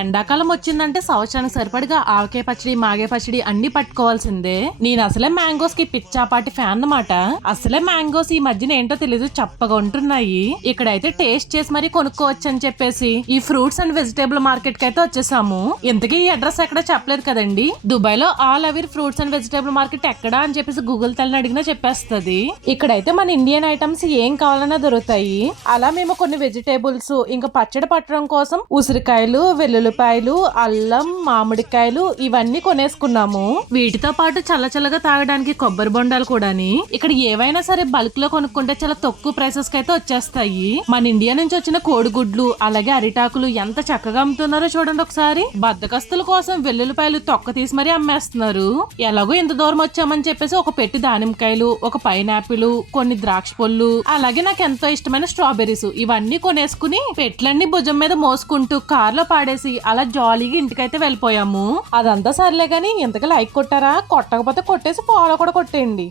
ఎండాకాలం వచ్చిందంటే సంవత్సరానికి సరిపడిగా ఆవకాయ పచ్చడి, మాగే పచ్చడి అన్ని పట్టుకోవాల్సిందే. నేను అసలే మ్యాంగోస్ కి పిచ్చాపాటి ఫ్యాన్ అన్నమాట. అసలే మ్యాంగోస్ ఈ మధ్యన ఏంటో తెలీదు చప్పగా ఉంటున్నాయి. ఇక్కడైతే టేస్ట్ చేసి మరీ కొనుక్కోవచ్చు అని చెప్పేసి ఈ ఫ్రూట్స్ అండ్ వెజిటేబుల్ మార్కెట్ కి అయితే వచ్చేసాము. ఇంతకీ ఈ అడ్రస్ ఎక్కడ చెప్పలేదు కదండి. దుబాయ్ లో all our fruits and vegetable market ఎక్కడా అని చెప్పేసి గూగుల్ తల్లిని అడిగినా చెప్పేస్తుంది. ఇక్కడైతే మన ఇండియన్ ఐటమ్స్ ఏం కావాలన్నా దొరుకుతాయి. అలా మేము కొన్ని వెజిటేబుల్స్ ఇంకా పచ్చడి పట్టడం కోసం ఉసిరికాయలు, వెల్లుల్లిపాయలు, అల్లం, మామిడికాయలు ఇవన్నీ కొనేసుకున్నాము. వీటితో పాటు చల్లచల్లగా తాగడానికి కొబ్బరి బొండాలు కూడాని. ఇక్కడ ఏవైనా సరే బల్క్ లో కొనుక్కుంటే చాలా తక్కువ ప్రైసెస్ కి అయితే వచ్చేస్తాయి. మన ఇండియా నుంచి వచ్చిన కోడిగుడ్లు అలాగే అరిటాకులు ఎంత చక్కగా అమ్ముతున్నారో చూడండి ఒకసారి. బద్దకస్తుల కోసం వెల్లుల్లిపాయలు తొక్క తీసి మరీ అమ్మేస్తున్నారు. ఎలాగో ఇంత దూరం వచ్చామని చెప్పేసి ఒక పెట్టి దానిమ్మకాయలు, ఒక పైనాపిల్, కొన్ని ద్రాక్ష పళ్ళు, అలాగే నాకు ఎంతో ఇష్టమైన స్ట్రాబెర్రీస్ ఇవన్నీ కొనేసుకుని పెట్లన్నీ భుజం మీద మోసుకుంటూ కార్లో పాడేసి అలా జాలీగా ఇంటికైతే వెళ్ళిపోయాము. అదంతా సర్లే గాని ఇంతకు లైక్ కొట్టారా? కొట్టకపోతే కొట్టేసి ఫాలో కూడా కొట్టేయండి.